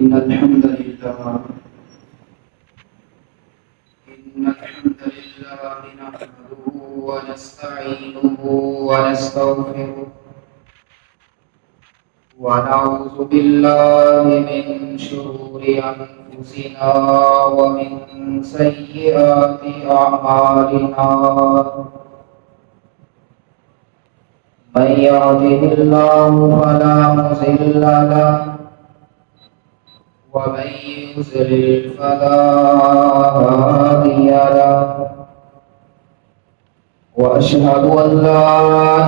إن الحمد لله إن الحمد لله نحمده ونستعينه ونستغفره ونعوذ بالله من شرور أنفسنا ومن سيئات أعمالنا من يهده الله فلا مضل له ومن يضلل فلا هادي له وأشهد أن لا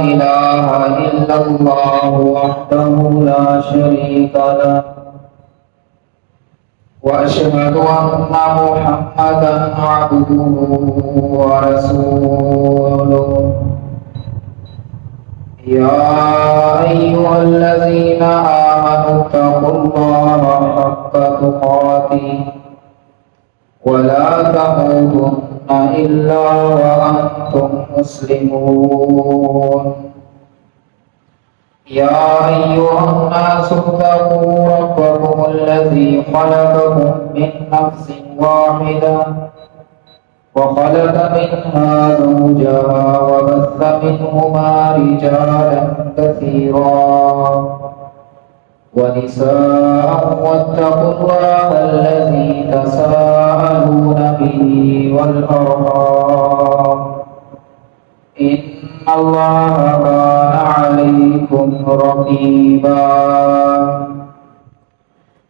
إله إلا الله وحده لا شريك له وأشهد أن محمدا عبده ورسوله يا أيها الذين آمنوا اتقوا الله حق تقاته ولا تموتن إلا وأنتم مسلمون يا أيها الناس اتقوا ربكم الذي خلقكم من نفس واحدة وخلق منها زوجها وبث منهما رجالا كثيرا ونساء واتقوا الله الذي تساءلون به والأرحام إن الله كان عليكم رقيبا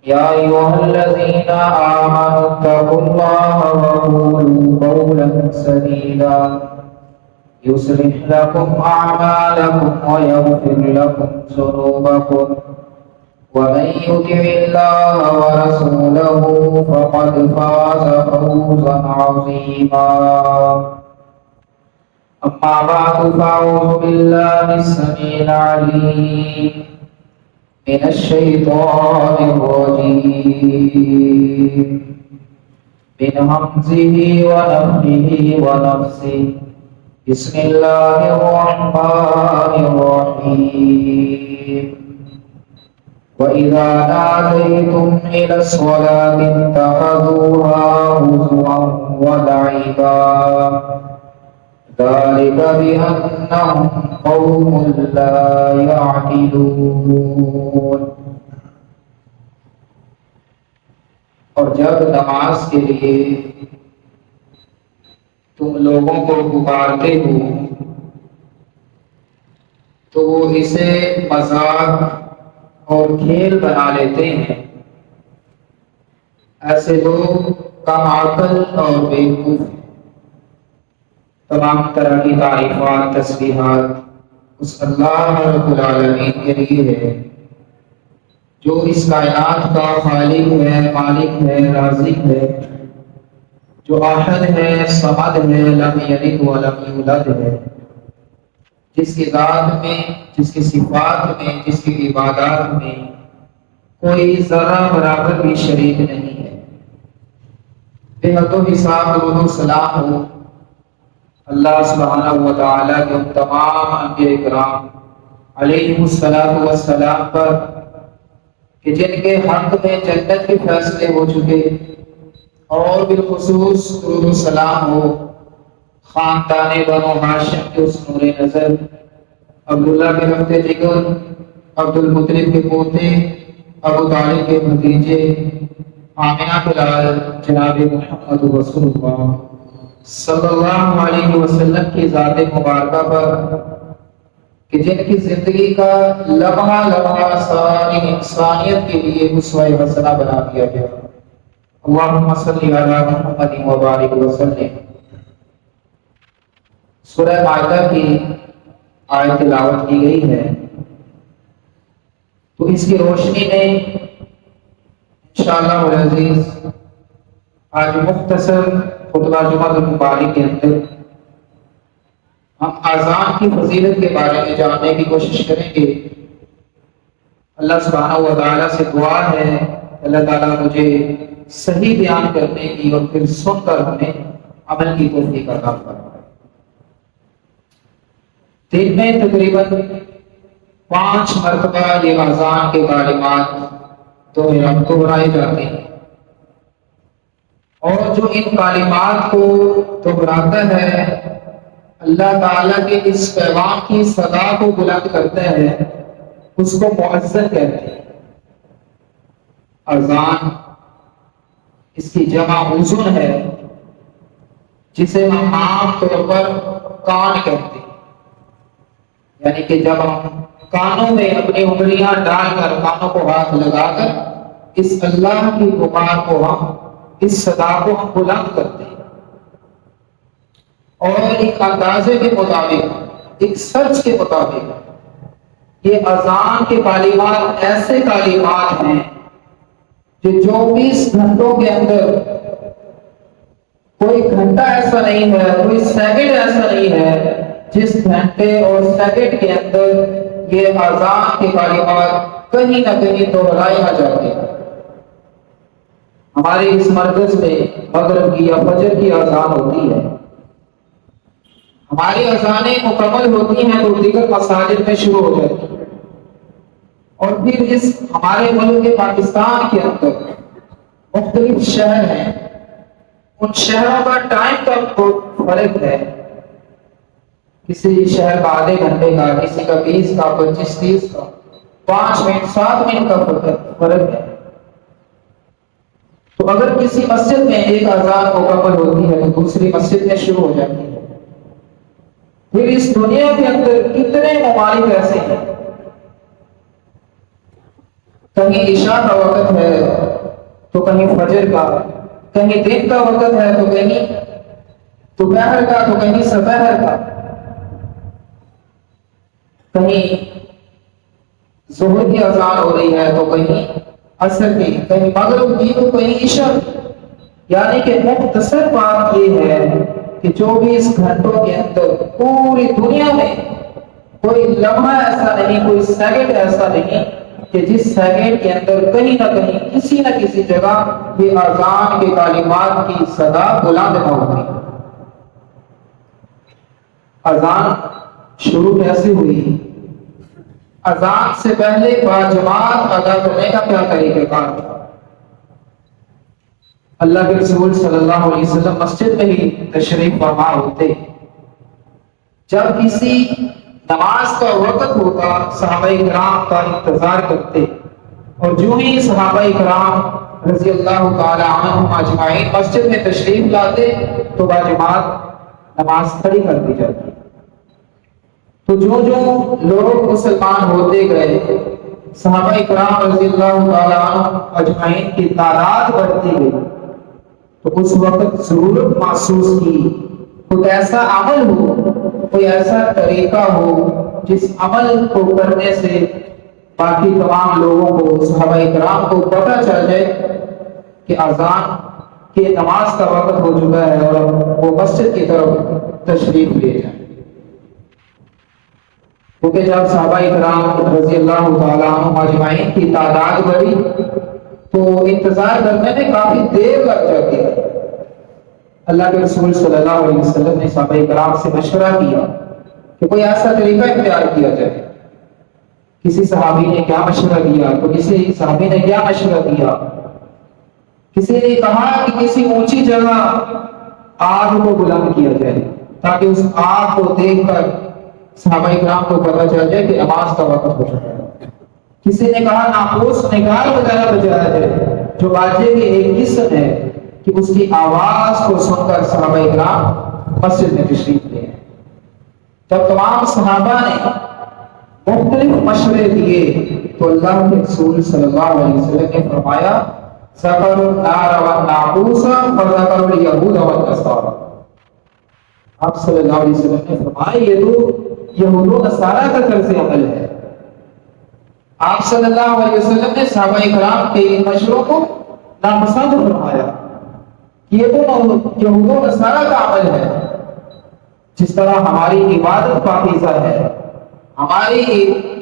يا أيها الذين آمنوا اتقوا الله وقولوا قولا سديدا يصلح لكم أعمالكم ويغفر لكم ذنوبكم ومن يطع الله ورسوله فقد فاز فوزا عظيما أما بعد فأعوذ بالله السميع العليم من الشيطان الرجيم من همزه ونفخه ونفسه بسم الله الرحمن الرحيم وإذا ناديتم إلى الصلاة اتخذوها هزوا ولعبا ذلك بأنهم قوم لا يعقلون اور جب نماز کے لیے تم لوگوں کو پکارتے ہو تو وہ اسے مذاق اور کھیل بنا لیتے ہیں. ایسے لوگ کم عقل اور بیوقوف ہیں. تمام طرح کی تعریفات تسبیحات اس اللہ رب العالمین کے لیے ہے جو اس کائنات کا خالق ہے، مالک ہے، رازق ہے، جو احد ہے، صمد ہے، لم یلد ولم یولد ہے، جس کی ذات میں، جس کی صفات میں، جس کی عبادات میں کوئی ذرہ برابر بھی شریک نہیں ہے. بے حد و حساب درود و سلام ہو اللہ سبحانہ و تعالیٰ کے ان تمام انبیاء کرام علیہم السلام پر کہ جن کے حق میں جنت کے فیصلے ہو چکے، اور بالخصوص درود و سلام ہو خاندان بنو ہاشم کے اس نور نظر عبداللہ کے رفتے جگر، عبد المطلب کے پوتے، ابو طالب کے بھتیجے، آمنہ کے لال جناب محمد رسول اللہ صلی اللہ علیہ وسلم کی ذات مبارکہ پر کہ جن کی زندگی کا لمحہ لمحہ ساری انسانیت کے لیے اسوہ حسنہ بنا دیا گیا. اللہم صلی علی محمد وبارک وسلم. سورہ مائدہ کی آیت تلاوت کی گئی ہے، تو اس کی روشنی میں انشاءاللہ العزیز آج مختصر خطبہ جمعہ المبارک کے اندر ہم اذان کی فضیلت کے بارے میں جاننے کی کوشش کریں گے. اللہ سبحانہ و تعالیٰ سے دعا ہے اللہ تعالیٰ مجھے صحیح بیان کرنے کی اور پھر سن کر ہمیں عمل کی توفیق عطا فرمائے. دن میں تقریباً 5 مرتبہ یہ اذان کے کلمات تو دہرائے جاتے ہیں، اور جو ان کلمات کو دہراتا ہے اللہ تعالیٰ کے اس پیغام کی صدا کو بلند کرتا ہے، اس کو مؤذن کہتے ہیں۔ اذان اس کی جمع اذن ہے، جسے ہم عام طور پر کان کہتے ہیں، یعنی کہ جب ہم کانوں میں اپنی انگلیاں ڈال کر، کانوں کو ہاتھ لگا کر اس اللہ کی پکار کو، ہم اس صدا کو ہم بلند کرتے ہیں، اور ایک اندازے کے مطابق، ایک سرچ کے مطابق یہ اذان کے کلمات ایسے کلمات ہیں جو 24 گھنٹوں کے اندر کوئی گھنٹہ ایسا نہیں ہے، کوئی سیکنڈ ایسا نہیں ہے جس گھنٹے اور سیکنڈ کے اندر یہ اذان کے کلمات کہیں نہ کہیں دہرائے نہ جاتے۔ ہمارے اس مرکز میں مغرب کی یا فجر کی اذان ہوتی ہے، ہماری اذانیں مکمل ہوتی ہیں تو دیگر مساجد میں شروع ہو جاتی ہیں، اور پھر اس ہمارے ملک پاکستان کے اندر مختلف شہر ہیں، ان شہروں کا ٹائم کا فرق ہے، کسی شہر کا آدھے گھنٹے کا، کسی کا 20 کا، 25 30 کا، 5 منٹ 7 منٹ کا فرق ہے۔ تو اگر کسی مسجد میں ایک اذان مکمل ہوتی ہے تو دوسری مسجد میں شروع ہو جاتی ہے۔ پھر اس دنیا کے اندر کتنے ممالک ایسے ہیں، کہیں عشاء کا وقت ہے تو کہیں فجر کا، کہیں دن کا وقت ہے تو کہیں دوپہر کا، تو کہیں سپہر کا، کہیں ظہر کی اذان ہو رہی ہے تو کہیں عصر کی، کہیں مغرب کی تو کہیں عشاء کی۔ یعنی کہ مختصر بات یہ ہے کہ 24 گھنٹوں کے اندر پوری دنیا میں کوئی لمحہ ایسا نہیں، کوئی سیکنڈ ایسا نہیں کہ جس سیکنڈ کے اندر کہیں نہ کہیں کسی نہ کسی جگہ یہ اذان کے کلمات کی صدا بلند نہ ہوتی۔ اذان شروع کیسے ہوئی؟ اذان سے پہلے باجماعت ادا کرنے کا کیا طریقہ کار تھا؟ اللہ کے رسول صلی اللہ علیہ وسلم مسجد میں ہی تشریف فرما ہوتے، جب کسی نماز کا وقت ہوتا صحابہ کرام کا انتظار کرتے، اور جو ہی صحابہ کرام رضی اللہ تعالی عنہم اجمعین مسجد میں تشریف لاتے تو باجماعت نماز کھڑی کر دی جاتی۔ تو جو لوگ مسلمان ہوتے گئے، صحابہ کرام رضی اللہ تعالی عنہم اجمعین کی تعداد بڑھتی گئی، تو اس وقت ضرورت محسوس کی کوئی ایسا عمل ہو، کوئی ایسا طریقہ ہو جس عمل کو کرنے سے باقی تمام لوگوں کو، صحابہ کرام کو پتہ چل جائے کہ اذان کی نماز کا وقت ہو چکا ہے اور وہ مسجد کی طرف تشریف لے جائیں۔ کیونکہ جب صحابہ کرام رضی اللہ تعالیٰ عنہم اجمعین کی تعداد بڑھی تو انتظار کرنے میں کافی دیر لگ جاتی ہے۔ اللہ کے رسول صلی اللہ علیہ وسلم نے صحابہ کرام سے مشورہ کیا کہ کوئی ایسا طریقہ اختیار کیا جائے۔ کسی صحابی نے کیا مشورہ دیا تو کسی صحابی نے کیا مشورہ دیا، کسی نے کہا کہ کسی اونچی جگہ آگ کو بلند کیا جائے تاکہ اس آگ کو دیکھ کر صحابہ کرام کو پتہ چل جائے کہ نماز کا وقت ہو چکا ہے۔ کسی نے کہا ناقوس نگار وغیرہ بجایا جائے، جو باجے کی ایک قسم ہے کہ اس کی آواز کو سن کر صحابہ کرام مسجد میں تشریف لے آئے۔ جب تمام صحابہ نے مختلف مشورے دیے تو اللہ کے رسول صلی اللہ علیہ وسلم نے فرمایا ذکروا النار والناقوس فذکروا اليہود والنصارى۔ آپ صلی اللہ علیہ وسلم نے فرمایا یہ تو یہود و نصارہ کا طرز عمل ہے۔ آپ صلی اللہ علیہ وسلم نے صحابہ کرام کے ان مشوروں کو ناپسند فرمایا کہ یہ تو یہود و نصارہ کا عمل ہے۔ جس طرح ہماری عبادت پاکیزہ ہے، ہماری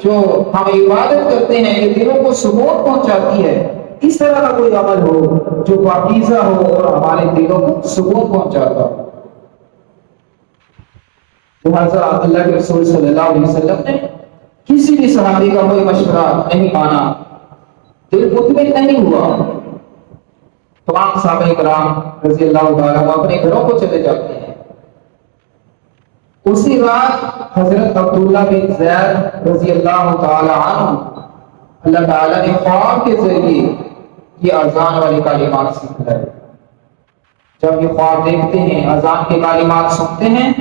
جو ہم عبادت کرتے ہیں یہ دلوں کو سکون پہنچاتی ہے، اس طرح کا کوئی عمل ہو جو پاکیزہ ہو اور ہمارے دلوں کو سکون پہنچاتا ہو۔ لہذا اللہ کے رسول صلی اللہ علیہ وسلم نے کسی بھی صحابی کا کوئی مشورہ نہیں مانا، دل مطمئن نہیں ہوا، تمام صحابہ کرام رضی اللہ تعالیٰ اپنے گھروں کو چلے جاتے ہیں۔ اسی رات حضرت عبداللہ بن زید رضی اللہ تعالیٰ عنہ اللہ تعالیٰ نے خواب کے ذریعے یہ اذان والے کلمات سکھلائے۔ جب یہ خواب دیکھتے ہیں، اذان کے کلمات سنتے ہیں،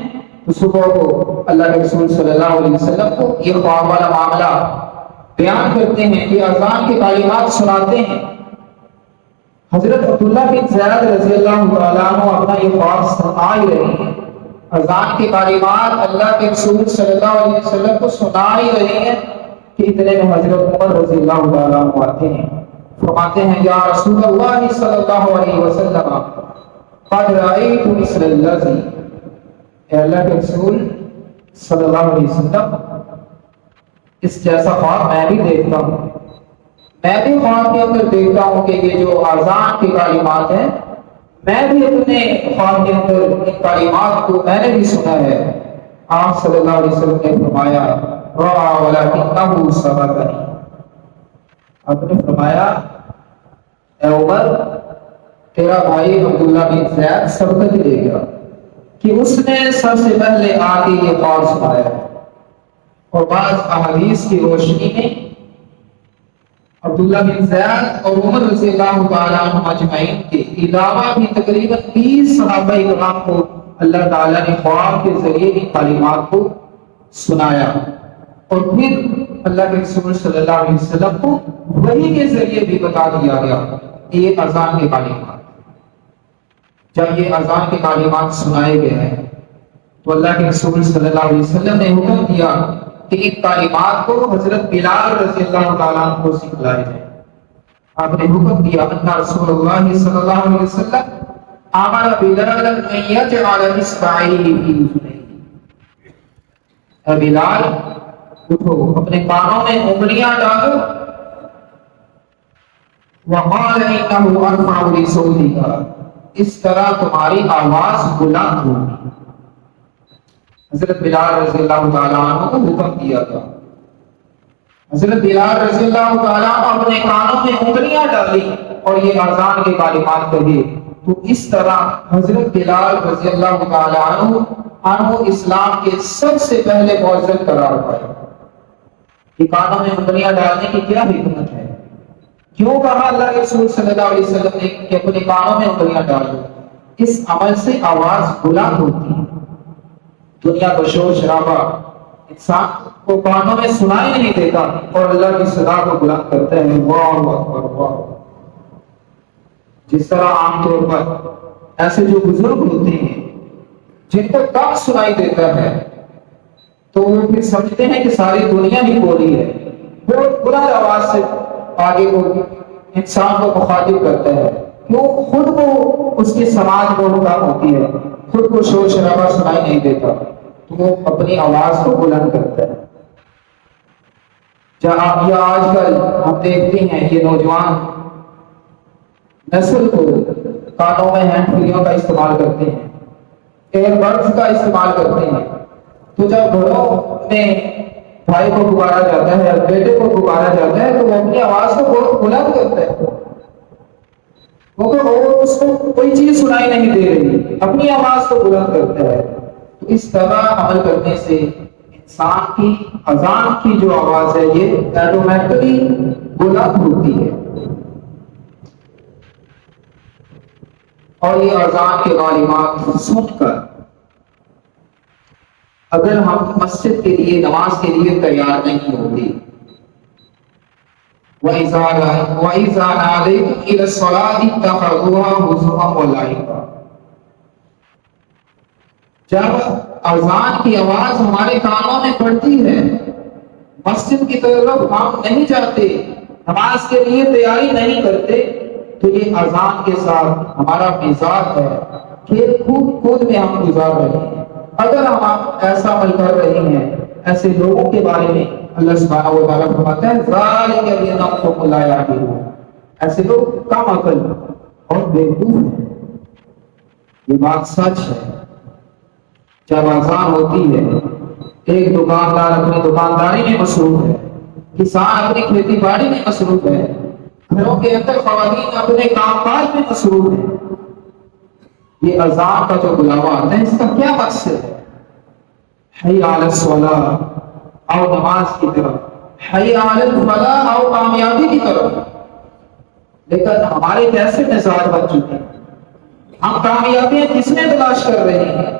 تو صبح کو اللہ کے رسول صلی اللہ علیہ وسلم کو یہ خواب والا معاملہ بیان کرتے ہیں، کہ اذان کے کلمات سناتے ہیں۔ حضرت عبداللہ بن زید رضی اللہ تعالیٰ عنہ اپنا یہ خواب سنا ہی رہے ہیں، اذان کے کلمات اللہ کے رسول صلی اللہ علیہ وسلم کو سنا ہی رہے ہیں، کہ اتنے میں حضرت عمر رضی اللہ تعالیٰ عنہ آتے ہیں، فرماتے ہیں یا رسول اللہ صلی اللہ علیہ وسلم قد رأیت مثل الذی، اے اللہ کے رسول صلی اللہ علیہ وسلم اس جیسا خواب میں بھی دیکھتا ہوں، میں بھی خواب کے اندر دیکھتا ہوں کہ یہ جو اذان کے کلمات ہیں، میں بھی اپنے خواب کے اندر ان کلمات کو میں نے بھی سنا ہے۔ آپ صلی اللہ علیہ وسلم نے فرمایا رَعَا وَلَكِنَّهُ سَبَقَنِي، آپ نے فرمایا اے عمر، تیرا بھائی عبداللہ بن زید سبقت لے گیا، کہ اس نے سب سے پہلے آ کے یہ خواب سنایا۔ اور بعض احادیث کی روشنی میں عبداللہ بن زید اور عمر رضی اللہ تعالیٰ عنہ اجمعین کے علاوہ بھی تقریباً 20 صحابہ کرام کو اللہ تعالیٰ نے خواب کے ذریعے ان کلمات کو سنایا، اور پھر اللہ کے رسول صلی اللہ علیہ وسلم کو وحی کے ذریعے بھی بتا دیا گیا یہ اذان کے کلمات۔ جب یہ اذان کے کلمات سنائے گئے ہیں تو اللہ کے رسول صلی اللہ علیہ وسلم نے حکم دیا کہ ان کلمات کو حضرت بلال رضی اللہ تعالیٰ عنہ کو سکھلائے جائیں۔ آپ نے حکم دیا ان رسول اللہ صلی اللہ علیہ وسلم امر بلال ان یجعل اصبعیہ فی اذنیہ، اے بلال اٹھو، اپنے کانوں میں انگلیاں ڈالو، وقال انہ ارفع لصوتک، اس طرح تمہاری آواز بلند ہوگی۔ حضرت بلال رضی اللہ تعالیٰ عنہ کو حکم دیا تھا، حضرت بلال رضی اللہ تعالیٰ عنہ اپنے کانوں میں انگلیاں ڈالی اور یہ اذان کے کلمات کہے، تو اس طرح حضرت بلال رضی اللہ تعالیٰ عنہ اسلام کے سب سے پہلے مؤذن قرار پائے۔ کہ کانوں میں انگلیاں ڈالنے کی کیا حکمت ہے؟ کیوں کہا اللہ کے رسول صلی اللہ علیہ وسلم نے کہ اپنے کانوں میں انگلیاں ڈالو؟ اس عمل سے آواز بلند ہوتی ہے۔ دنیا کا شور شرابہ انسان کو کانوں میں سنائی نہیں دیتا، اور اللہ کی صدا کو بلند کرتا ہے، واہ اکبر واہ۔ جس طرح عام طور پر ایسے جو بزرگ ہوتے ہیں جن کو کم سنائی دیتا ہے تو وہ پھر سمجھتے ہیں کہ ساری دنیا ہی بولی ہے، بہت بلند آواز سے آگے وہ انسان کو مخاطب کرتا ہے، کیوں خود کو اس کی سماعت بہت کم ہوتی ہے، خود کو شور شرابہ سنائی نہیں دیتا، تو وہ اپنی آواز کو بلند کرتا ہے۔ جہاں یہ آج کل ہم دیکھتے ہیں یہ نوجوان نسل کو کانوں میں ہینڈ فریوں کا استعمال کرتے ہیں، ایئر بڈز کا استعمال کرتے ہیں، تو جب گھروں میں بھائی کو پکارا جاتا ہے، بیٹے کو پکارا جاتا ہے، تو وہ اپنی آواز کو بہت بلند کرتا ہے، کیونکہ وہ اس کو کوئی چیز سنائی نہیں دے رہی، اپنی آواز کو بلند کرتا ہے۔ تو اس طرح عمل کرنے سے انسان کی اذان کی جو آواز ہے یہ آٹومیٹکلی بلند ہوتی ہے، اور یہ اذان کے کلمات سن کر اگر ہم مسجد کے لیے نماز کے لیے تیار نہیں ہوتے، وَإِذَا نَادَيْتُمْ إِلَى الصَّلَاةِ اتَّخَذُوهَا هُزُوًا وَلَعِبًا، جب اذان کی آواز ہمارے کانوں میں پڑتی ہے، مسجد کی طرف ہم نہیں جاتے، نماز کے لیے تیاری نہیں کرتے، تو یہ اذان کے ساتھ ہمارا مزاج ہے کہ خود میں ہم گزار رہے ہیں۔ اگر ہم ایسا عمل کر رہے ہیں، ایسے لوگوں کے بارے میں اللہ سبحانہ و تعالیٰ فرماتا ہے ذَلِكَ بِأَنَّهُمْ لَا يَعْقِلُونَ، ایسے لوگ کم عقل اور بیوقوف ہیں۔ یہ بات سچ ہے۔ جب اذان ہوتی ہے، ایک دکاندار اپنی دکانداری میں مصروف ہے، کسان اپنی کھیتی باڑی میں مصروف ہے، گھروں کے اندر خواتین اپنے کام کاج میں مصروف ہیں. یہ اذان کا جو بلاوا آتا ہے اس کا کیا مقصد ہے؟ حی علی الصلاۃ، آؤ نماز کی طرف، حی علی الفلاح، آؤ کامیابی کی طرف. لیکن ہمارے کیسے مزاج بن چکے ہیں؟ ہم کامیابیاں کس میں تلاش کر رہے ہیں؟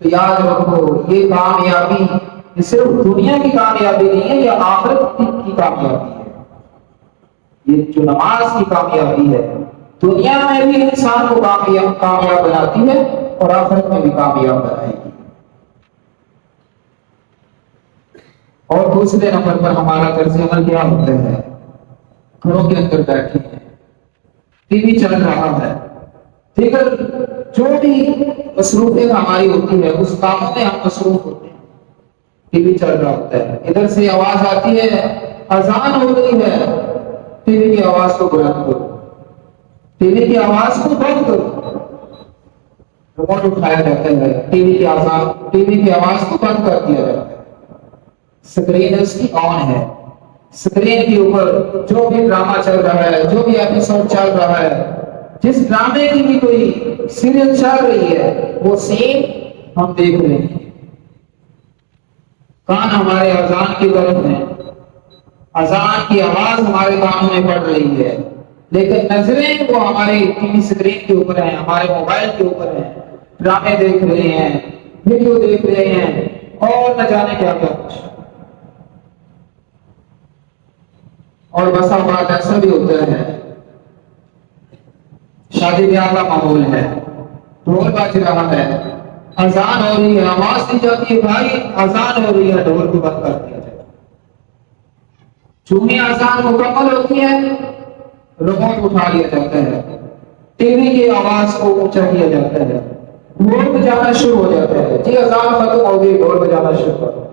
تو یاد رکھو یہ کامیابی یہ صرف دنیا کی کامیابی نہیں ہے، یہ آخرت کی کامیابی ہے. یہ جو نماز کی کامیابی ہے دنیا میں بھی انسان کو کامیاب بناتی ہے اور آخرت میں بھی کامیاب بنائے گی. اور دوسرے نمبر پر ہمارا طرز عمل کیا ہوتا ہے؟ گھروں کے اندر بیٹھے ہیں، ٹی وی چل رہا ہے، دیگر جو بھی مصروفیت ہماری ہوتی ہے اس کاموں میں ہم مصروف ہوتے ہیں. ٹی وی چل رہا ہوتا ہے، ادھر سے آواز آتی ہے اذان ہو رہی ہے، ٹی وی کی آواز کو بلند کرو، ٹی وی کی آواز کو بند کرو. ریموٹ اٹھایا جاتا ہے، ٹی وی کی آواز کو بند کر دیا جاتا ہے. اسکرین اس کی آن ہے، اسکرین کے اوپر جو بھی ڈرامہ چل رہا ہے، جو بھی ایپیسوڈ چل رہا ہے، جس ڈرامے کی بھی کوئی سیریل چل رہی ہے وہ سین ہم دیکھ رہے ہیں. کان ہمارے اذان کی طرف ہیں، اذان کی آواز ہمارے کانوں میں پڑ رہی ہے، لیکن نظریں وہ ہمارے ٹی وی اسکرین کے اوپر ہیں، ہمارے موبائل کے اوپر ہیں، ڈرامے دیکھ رہے ہیں، ویڈیو دیکھ رہے ہیں اور نہ جانے کیا کیا کچھ. اور بسا اوقات ایسا بھی ہوتا ہے شادی بیاہ کا ماحول ہے، ڈھول بج رہا ہے، اذان ہو رہی ہے، آواز دی جاتی ہے بھائی اذان ہو رہی ہے، ڈھول کو بند کر دیا جائے. چونکہ اذان مکمل ہوتی ہے ریموٹ اٹھا لیا جاتا ہے، ٹی وی کی آواز کو اونچا کیا جاتا ہے، ڈھول بجانا شروع ہو جاتا ہے. جی اذان ختم ہو گئی، ڈھول بجانا شروع کرو.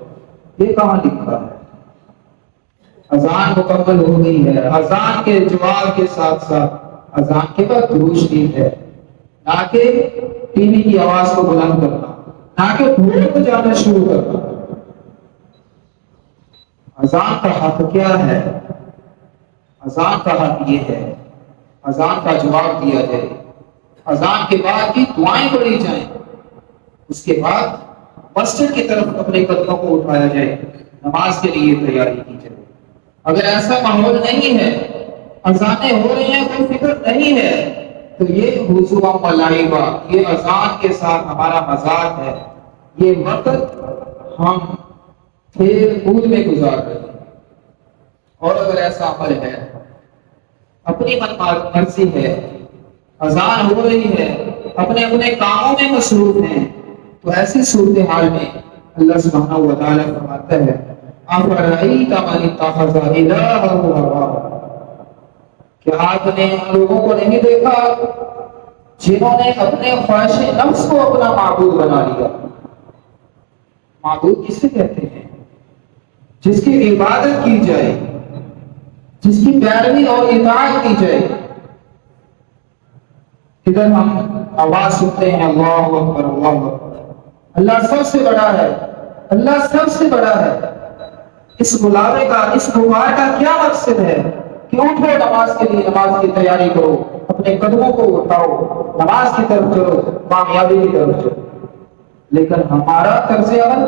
یہ کہاں لکھا ہے؟ اذان مکمل ہو گئی ہے، اذان کے جواب کے ساتھ ساتھ اذان کے بعد درود شریف ہے، نہ کہ ٹی وی کی آواز کو بلند کرنا، نہ کہ ڈھول بجانا شروع کرنا. اذان کا حق کیا ہے؟ اذان کا حق یہ ہے اذان کا جواب دیا جائے، اذان کے بعد کی دعائیں پڑھی جائیں، اس کے بعد مسجد کی طرف اپنے قدموں کو اٹھایا جائے، نماز کے لیے تیاری کی جائے. اگر ایسا ماحول نہیں ہے، اذانیں ہو رہی ہیں کوئی فکر نہیں ہے، تو یہ ہزوا ملائبہ، یہ اذان کے ساتھ ہمارا مذاق ہے، یہ وقت ہم کھیل کود میں گزار رہے ہیں. اور اگر ایسا عمل ہے، اپنی من مرضی ہے، اذان ہو رہی ہے، اپنے اپنے کاموں میں مصروف ہیں، تو ایسی صورتحال میں اللہ سبحانہ و تعالیٰ فرماتا ہے افرأیت من اتخذ الہہ ہواہ، کہ آپ نے ان لوگوں کو نہیں دیکھا جنہوں نے اپنے خواہش نفس کو اپنا معبود بنا لیا. معبود کسے کہتے ہیں؟ جس کی عبادت کی جائے، جس کی پیروی اور اطاعت کی جائے. ادھر ہم آواز سنتے ہیں اللہ اکبر اللہ اکبر، اللہ سب سے بڑا ہے، اللہ سب سے بڑا ہے. اس بلاوے کا، اس پکار کا کیا مقصد ہے؟ کہ اٹھو نماز کے لیے، نماز کی تیاری کرو، اپنے قدموں کو اٹھاؤ، نماز کی طرف چلو، کامیابی کی طرف چلو. لیکن ہمارا طرز عمل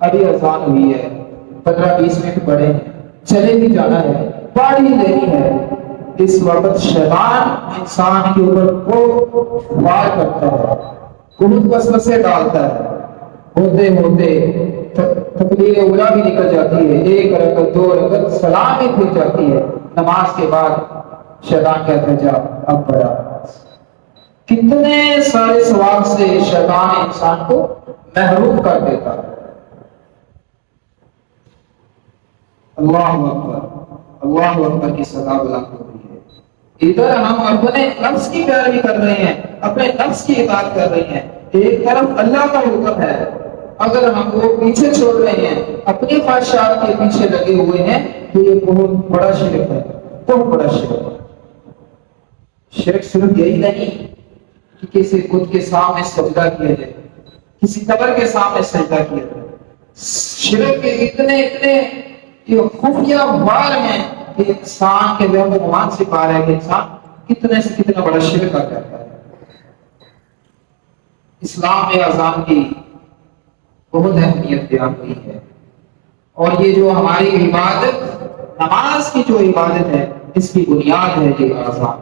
ابھی اذان ہوئی ہے، 15-20 منٹ پڑے ہیں، چلے بھی جانا ہے، پڑھ ہی لینی ہے. اس وقت شیطان انسان کے اوپر کو وار کرتا ہے، بہت وسوسے ڈالتا ہے. ہوتے ہوتے تکبیر اولیٰ بھی نکل جاتی ہے، 1 رکعت 2 رکعت سلام بھی پھر جاتی ہے. نماز کے بعد شیطان کہتا ہے جا اب بڑا. کتنے سارے ثواب سے شیطان انسان کو محروم کر دیتا ہے. اللہ اکبر اللہ اکبر کی صدا بلند ہو رہی ہے. ادھر ہم اپنے نفس کی پیروی کر رہے ہیں، اپنے نفس کی اطاعت کر رہے ہیں. ایک طرف اللہ کا حکم ہے، اگر ہم وہ پیچھے چھوڑ رہے ہیں، اپنی خواہشات کے پیچھے لگے ہوئے ہیں، تو یہ بہت بڑا شرک ہے، بہت بڑا شرک ہے. شرک صرف یہی نہیں کہ کسی بت کے سامنے سجدہ کیا جائے، کسی قبر کے سامنے سجدہ کیا جائے. شرک کے اتنے اتنے یہ خفیہ وار ہیں کہ انسان کے وہم و گمان سے پا رہا ہے کہ انسان کتنے سے کتنا بڑا شرک کر جاتا ہے۔ اسلام میں اذان کی بہت اہمیت بیان ہوئی ہے، اور یہ جو ہماری عبادت، نماز کی جو عبادت ہے، اس کی بنیاد ہے یہ اذان۔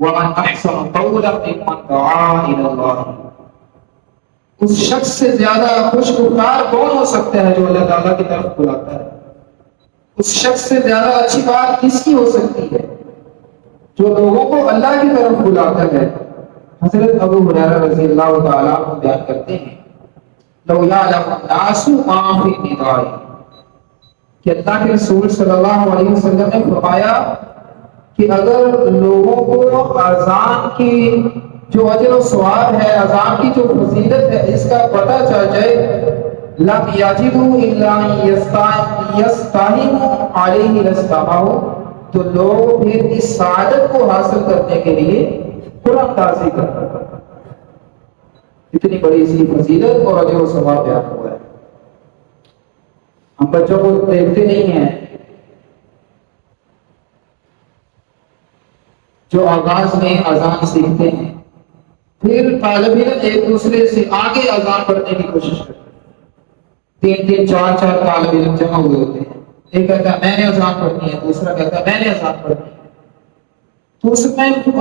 وَمَنْ أَحْسَنُ قَوْلًا مِّمَّنْ دَعَا إِلَى اللَّهِ، اس شخص سے زیادہ خوشگوار کون ہو سکتا ہے جو اللہ تعالیٰ کی طرف بلاتا ہے؟ اس شخص سے زیادہ اچھی بات کس کی ہو سکتی ہے جو لوگوں کو اللہ کی طرف بلاتا ہے؟ حضرت ابو ہریرہ رضی اللہ تعالیٰ عنہ بیان کرتے ہیں، لو یعلم الناس ما فی النداء، کہ اللہ کے رسول صلی اللہ علیہ وسلم نے فرمایا کہ اگر لوگوں کو اذان کی جو اجر و ثواب ہے، اذان کی جو فضیلت ہے، اس کا پتہ چل جائے، لم یجدوا الا یستعینوا علیہ لاستطاعوا، تو لوگ پھر اس سعادت کو حاصل کرنے کے لیے قرآن تازی کرتے ہیں۔ اتنی بڑی سی فضیلت اور اجر و ثواب بیان ہوا ہے۔ ہم بچوں کو دیکھتے نہیں ہیں جو آغاز میں اذان سیکھتے ہیں، پھر طالب علم ایک دوسرے سے آگے اذان پڑھنے کی کوشش کرتے ہیں۔ تین تین چار چار طالب علم جمع ہوئے ہوتے ہیں، ایک کہتا ہے میں نے اذان پڑھنی ہے، دوسرا کہتا ہے میں نے اذان پڑھنی ہے۔ تو اس میں پھر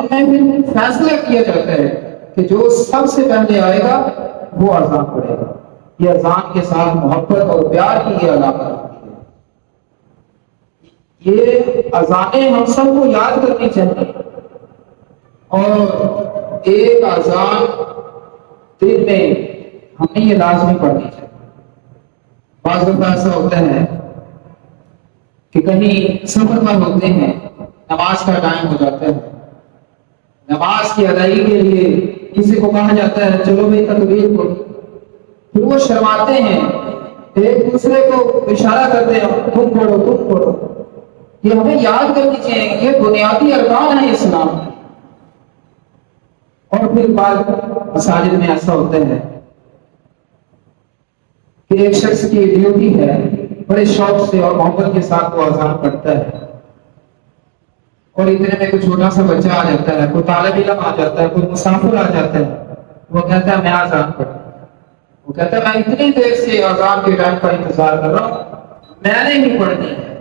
فیصلہ کیا جاتا ہے کہ جو سب سے پہلے آئے گا وہ اذان پڑھے گا۔ یہ اذان کے ساتھ محبت اور پیار کی یہ علامت ہوتی ہے۔ یہ اذانیں ہم سب کو یاد کرنی چاہیے، اور ایک اذان دن میں ہمیں یہ لازمی پڑھنی چاہیے۔ بعض دفعہ ایسا ہوتا ہے کہ کہیں سفر پر ہوتے ہیں، نماز کا ٹائم ہو جاتا ہے، نماز کی ادائیگی کے لیے کسی کو کہا جاتا ہے چلو بھائی تکبیر پڑھو، پھر وہ شرماتے ہیں، ایک دوسرے کو اشارہ کرتے ہیں تم پڑھو تم پڑھو۔ یہ ہمیں یاد کرنی چاہیے، یہ بنیادی ارکان ہیں اسلام کے۔ اور پھر بعض مساجد میں ایسا ہوتا ہے کہ ایک شخص کی ڈیوٹی ہے، بڑے شوق سے اور محبت کے ساتھ وہ اذان پڑھتا ہے، اور اتنے میں کوئی چھوٹا سا بچہ آ جاتا ہے، کوئی طالب علم آ جاتا ہے، کوئی مسافر آ جاتا ہے، وہ کہتا ہے میں اذان پڑھوں، وہ کہتا ہے میں اتنی دیر سے اذان کے ٹائم کا انتظار کر رہا ہوں، میں نے ہی پڑھنی ہے۔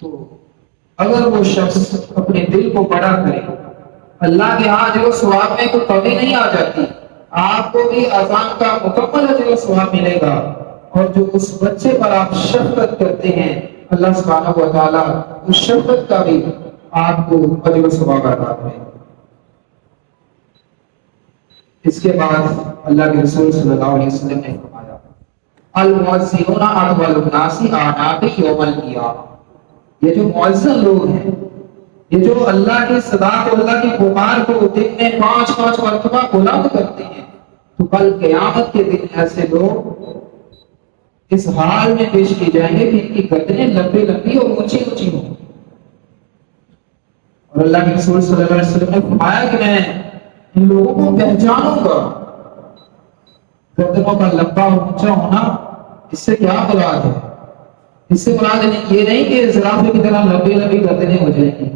تو اگر وہ شخص اپنے دل کو بڑا کرے، اللہ کے ہاں جو ثواب میں کوئی کمی نہیں آ جاتی، آپ کو بھی اذان کا مکمل اجر و ثواب ملے گا، اور جو اس بچے پر آپ شفقت کرتے ہیں اللہ سبحانہ و تعالیٰ اس شفقت کا بھی آپ کو اجر و ثواب عطا کرے گا۔ اس کے بعد اللہ کے رسول صلی اللہ علیہ وسلم نے فرمایا المؤذنون اطول الناس اعناقا یوم القیامہ، یہ جو مؤذن لوگ ہیں، یہ جو اللہ کی صدا کو، اللہ کی پکار کو دن میں 5 مرتبہ بلند کرتے ہیں، تو کل قیامت کے دن ایسے لوگ اس حال میں پیش کی جائیں گے کہ ان کی گردنیں لمبی لمبی اور اونچی اونچی ہوں۔ اور اللہ کے رسول صلی اللہ علیہ وسلم نے فرمایا کہ میں ان لوگوں کو پہچانوں گا۔ گردنوں کا لمبا اور اونچا ہونا، اس سے کیا مراد ہے؟ اس سے مراد یہ نہیں کہ زرافے کی طرح لمبی لمبی گردنیں ہو جائیں گی،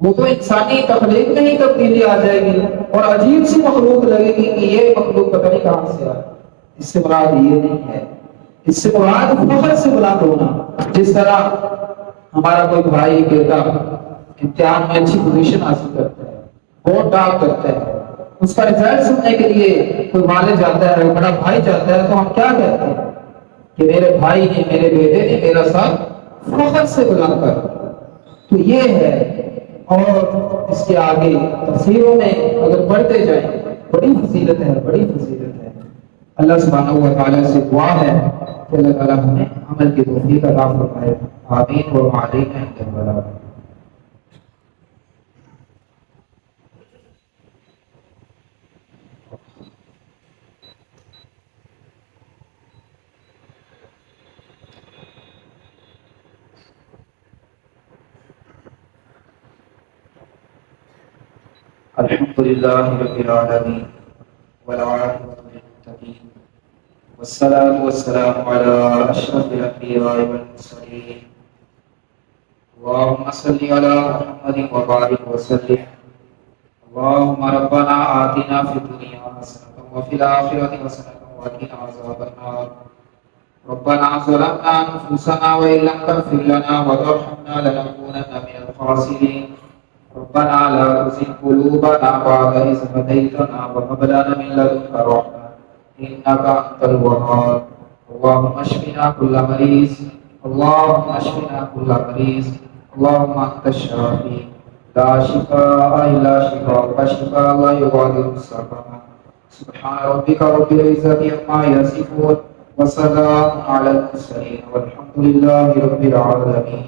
وہ تو انسانی تخلیق میں ہی تبدیلی آ جائے گی اور عجیب سی مخلوق لگے گی کہ یہ مخلوق پتہ نہیں کہاں سے آئی۔ اس سے مراد یہ نہیں ہے، اس سے مراد فخر سے بلند ہونا۔ جس طرح ہمارا کوئی بھائی بیٹا امتحان میں اچھی پوزیشن حاصل کرتا ہے، بہت ٹاپ کرتا ہے، اس کا رزلٹ سننے کے لیے کوئی والد جاتا ہے، بڑا بھائی جاتا ہے، تو ہم کیا کہتے ہیں کہ میرے بھائی نے، میرے بیٹے نے میرا ساتھ فخر سے بلند کر۔ تو یہ ہے، اور اس کے آگے تفسیروں میں اگر پڑھتے جائیں بڑی فضیلت ہے، بڑی فضیلت ہے۔ اللہ سبحانہ و تعالیٰ سے دعا ہے کہ اللہ تعالیٰ ہمیں عمل کی توفیق عطا فرمائے، آمین و علینا البلاغ۔ الحمد للہ رب العالمین والعاقبۃ للمتقین والصلاة والسلام على أشرف الأنبياء والمرسلين اللهم صل على محمد وبارك وسلم اللهم ربنا آتنا في الدنيا حسنة وفي الآخرة حسنة وقنا عذاب النار ربنا ظلمنا أنفسنا وإن لم تغفر لنا وترحمنا لنكونن من الخاسرين ربنا لا تزغ قلوبنا بعد إذ هديتنا وهب لنا من لدنك رحمة إنك أنت الوهاب اللهم اشفنا كل مريض اللهم اشفنا كل مريض اللهم أنت الشافي لا شفاء إلا شفاءك شفاء لا يغادر سقما سبحان ربك رب العزة عما يصفون وسلام على المرسلين والحمد لله رب العالمين